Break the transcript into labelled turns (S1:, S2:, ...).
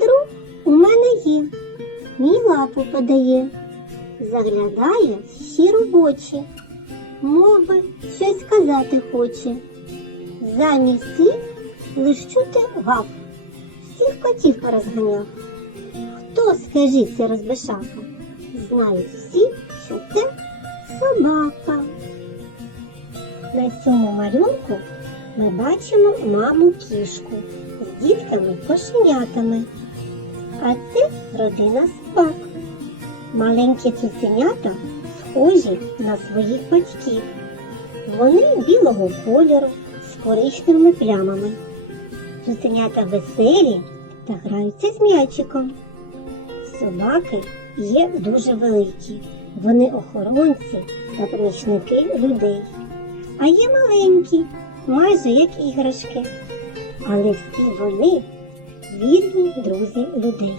S1: Друг у мене є, мій лапу подає, заглядає щиро в очі, мов би щось сказати хоче. Замість слів лиш чути гав, всіх котів розганяв. Хто, скажіть, це розбишака? Знають всі, що це собака. На цьому малюнку ми бачимо маму кішку з дітками кошенятами. А це родина собак. Маленькі цуценята схожі на своїх батьків. Вони білого кольору з коричневими плямами. Цуценята веселі та граються з м'ячиком. Собаки є дуже великі. Вони охоронці та помічники людей. А є маленькі, майже як іграшки. Але всі вони вірні друзі людей.